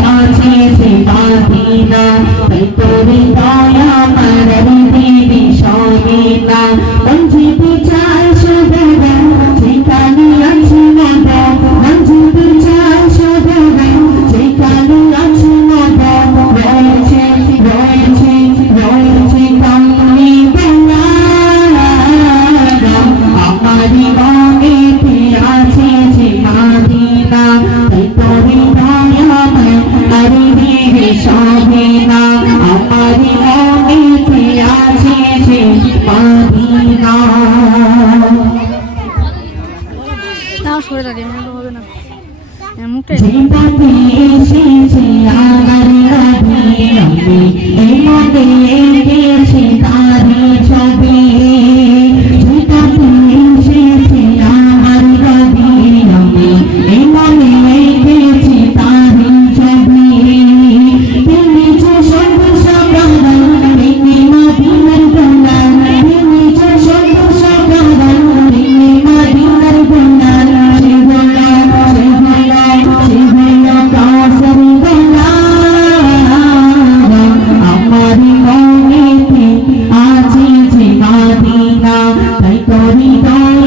কাছে সে পাবিনা তাই তোরে দয়া মারবি দিবি সবিনা বঞ্চিত হবে না রিমোট হবে না। মুখটা Dorita.